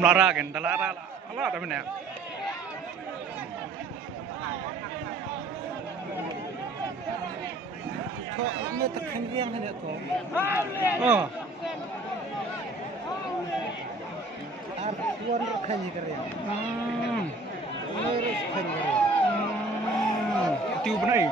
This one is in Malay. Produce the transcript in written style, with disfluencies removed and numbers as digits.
Melarang, telara, ala tapi ni. Kok metekan yang hendak kau? Oh, Arfuan rekan juga. Lurus kan. itu benar.